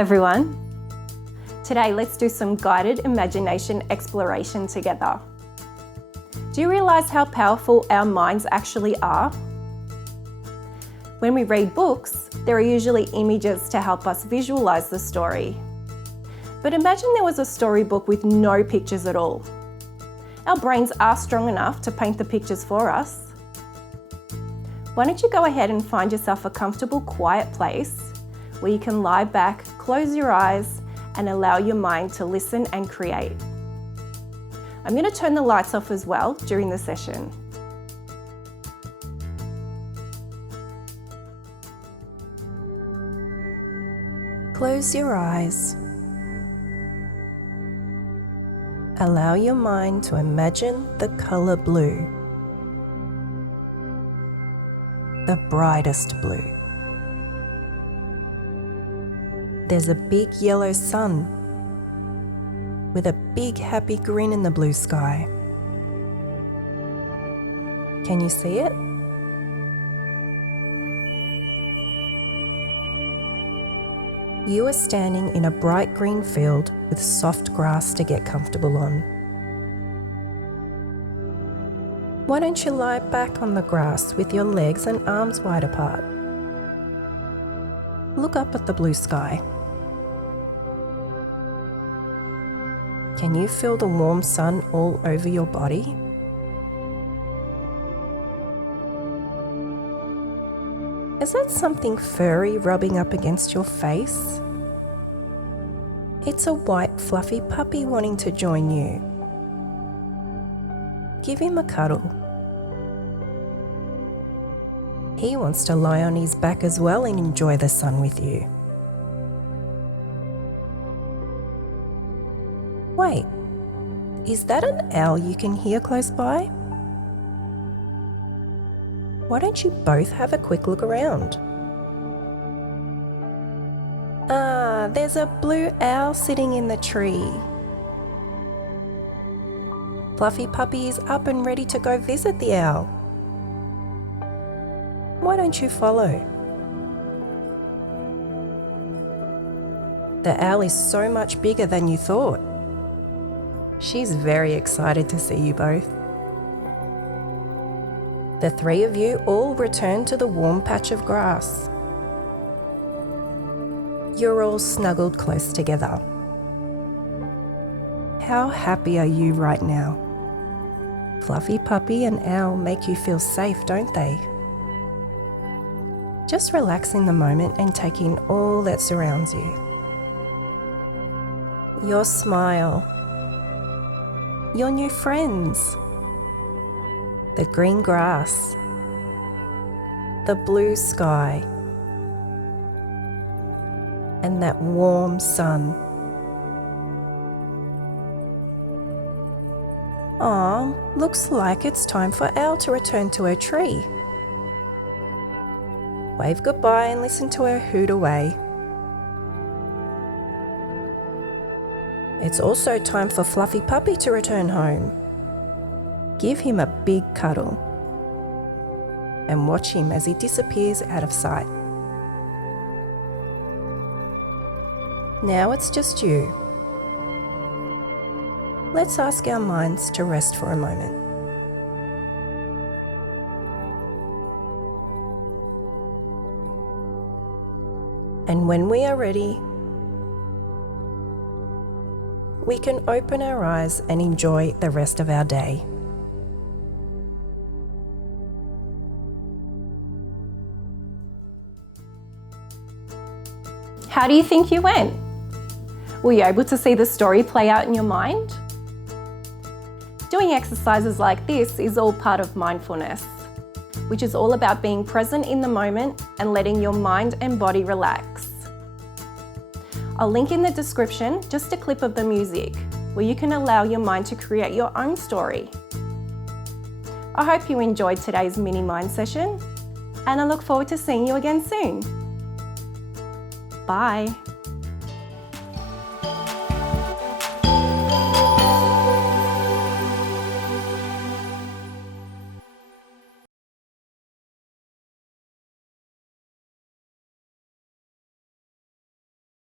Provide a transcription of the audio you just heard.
everyone. Today, let's do some guided imagination exploration together. Do you realize how powerful our minds actually are? When we read books, there are usually images to help us visualize the story. But imagine there was a storybook with no pictures at all. Our brains are strong enough to paint the pictures for us. Why don't you go ahead and find yourself a comfortable, quiet place where you can lie back, close your eyes, and allow your mind to listen and create. I'm going to turn the lights off as well during the session. Close your eyes. Allow your mind to imagine the color blue, the brightest blue. There's a big yellow sun with a big happy grin in the blue sky. Can you see it? You are standing in a bright green field with soft grass to get comfortable on. Why don't you lie back on the grass with your legs and arms wide apart? Look up at the blue sky. Can you feel the warm sun all over your body? Is that something furry rubbing up against your face? It's a white fluffy puppy wanting to join you. Give him a cuddle. He wants to lie on his back as well and enjoy the sun with you. Wait, is that an owl you can hear close by? Why don't you both have a quick look around? There's a blue owl sitting in the tree. Fluffy Puppy is up and ready to go visit the owl. Why don't you follow? The owl is so much bigger than you thought. She's very excited to see you both. The three of you all return to the warm patch of grass. You're all snuggled close together. How happy are you right now? Fluffy Puppy and Owl make you feel safe, don't they? Just relax in the moment and take in all that surrounds you. Your smile. Your new friends. The green grass. The blue sky. And that warm sun. Aw, looks like it's time for Owl to return to her tree. Wave goodbye and listen to her hoot away. It's also time for Fluffy Puppy to return home. Give him a big cuddle and watch him as he disappears out of sight. Now it's just you. Let's ask our minds to rest for a moment. And when we are ready, we can open our eyes and enjoy the rest of our day. How do you think you went? Were you able to see the story play out in your mind? Doing exercises like this is all part of mindfulness, which is all about being present in the moment and letting your mind and body relax. I'll link in the description just a clip of the music where you can allow your mind to create your own story. I hope you enjoyed today's mini mind session, and I look forward to seeing you again soon. Bye.